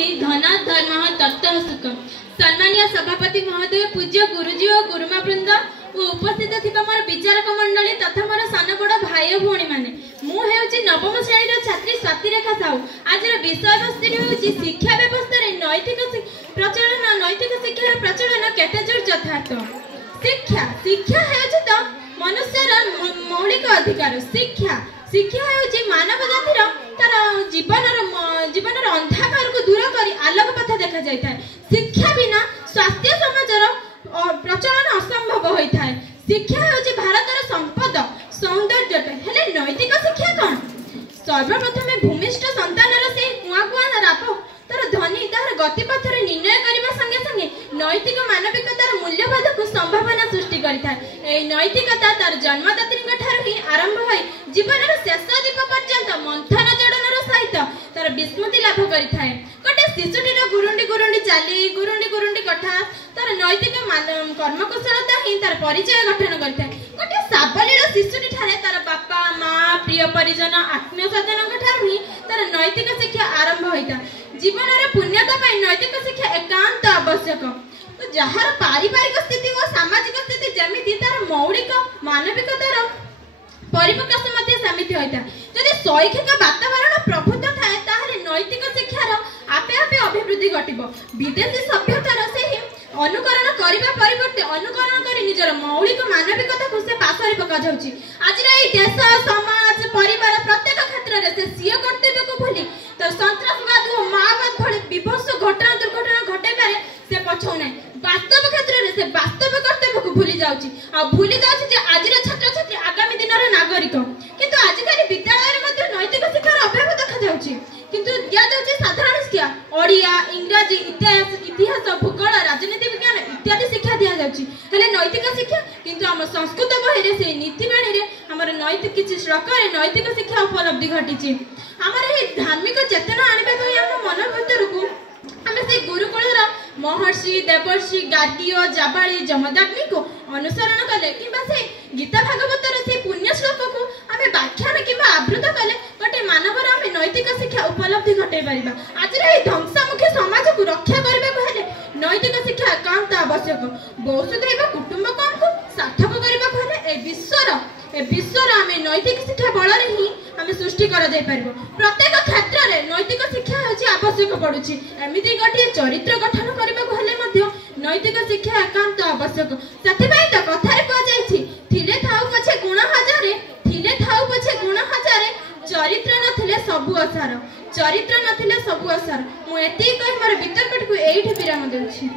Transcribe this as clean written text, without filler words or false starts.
सिद्धि धना धर्म तत्व सुख। सम्मानीय सभापति महोदय, पूज्य गुरुजी और गुरुमा वृंद और उपस्थित थिबा मोर विचारक मंडली तथा मोर सान बड़ भाई भौणी माने, मु हेउची नवम श्रेणी छात्री स्वातिरेखा साहू। आज विषय वस्तु हेउची शिक्षा व्यवस्था रे नैतिक प्रचलन, नैतिक शिक्षा प्रचलन केते जोर यथार्थ। शिक्षा शिक्षा हेउची तो मनुष्यर मौलिक अधिकार। शिक्षा हेउची मानव जातिर तार जीवनर अंधकार को दूर करी आलोक पथ देखा जाय थाए। शिक्षा बिना स्वास्थ्य समाजर प्रचलन असंभव होता है। शिक्षा हेउची भारतर संपद सौंदर्य हेले नैतिक शिक्षा कौन? सर्वप्रथम भूमिष्ठ संतानर से कुआ कुआ राप तार ध्वनि तार गतिपथ रे निर्णय करबा संगे संगे नैतिक मानविकतार मूल्यबोध को संभावना सृष्टि करिता है। ए नैतिकता तार जन्मदात्री ठार ही आरंभ होई जीवनर शेष दीप पर्यंत मंथन जड़नर सहित तार विस्मृति लाभ करिता है। गोटे शिशुटीर गुरुंडी गुरुंडी चाली गुरुंडी गुरुंडी कथा तार नैतिक कर्मकुशलता ही तार परिचय गठन करता है। गोटे साबलीर शिशुटी ठारे तार बापा माँ प्रिय परिजन आत्मीय स्वजन ठार ही तार नैतिक शिक्षा आरंभ होता। जीवनर पुण्यता पाई नैतिक शिक्षा एकांत आवश्यक। तो जहार पारिवारिक स्थिति और सामाजिक स्थिति जमिति तार मौलिक मानविकतार परिप्रकाश मध्य समिति होता। यदि शैक्षिक वातावरण प्रभुत्व थाए ताहले नैतिक शिक्षार आपे आपे अभिवृद्धि घटिबो। विदेशी सभ्यतार से अनुकरण करिबा परिवर्ते अनुकरण करी निजर मौलिक मानविकता को से पासरी पका जाउची। आज रे देश समाज परिवार प्रत्येक क्षेत्र रे से सिय कर्तव्य को भूली तो संतरासवाद और माओवाद भले विभत्स घटना दुर्घटना घटे पारे से पछौ नै। वास्तव क्षेत्र रे से वास्तव कर्तव्य को भूली जाउची आ भूली जाउची जे आज रे छात्र छात्री आगामी दिन रे नागरिक। किंतु आज काली विद्यालय रे मध्ये नैतिक शिक्षार अभाव देखा जाउची। किंतु दिया जाउची साधारण शिक्षा ओडिया इंग्रजी इतिहास भूगोल राजनीति विज्ञान इत्यादि शिक्षा दिया जाउची। हेले नैतिक शिक्षा किंतु हम संस्कृत बही रे से नीतिबाणी रे हमर नैतिक किछि श्लोक रे नैतिक शिक्षा उपलब्धि घटिछि। हमर हे धार्मिक चेतना आनिबा को हम मन भीतर को हमें से गुरुकुल महर्षि देवर्षि गार्गिय जाबाली जमदग्नि को अनुसरण कले किबा से गीता भागवत रे से पुण्य श्लोक को हमें व्याख्यान किबा आवृत कले गोटे मानवर हमें नैतिक शिक्षा उपलब्धि घटे परिबा। आज रे ध्वंसमुखी समाज को रक्षा करबा को हेले नैतिक शिक्षा एकांत आवश्यक। वसुधैव कुटुंबकम को सार्थक करबा को हेले ए विश्वर हमें नैतिक शिक्षा बल रे ही हमें सृष्टि करा जाय परबो। प्रत्येक क्षेत्र रे नैतिक शिक्षा होची आवश्यक पडुची। एमिति गोटे चरित्र गठन करबा को हेले मध्ये नैतिक शिक्षा एकांत आवश्यक। सथि भाई त कथा रे को जायछि थिले थाउ पछे गुण हजारे थिले थाउ पछे गुण हजारे चरित्र नथिले सबु असार चरित्र नथिले सबु असार। मु एति कहि मोर वितर्कट को एठी विराम देउछि।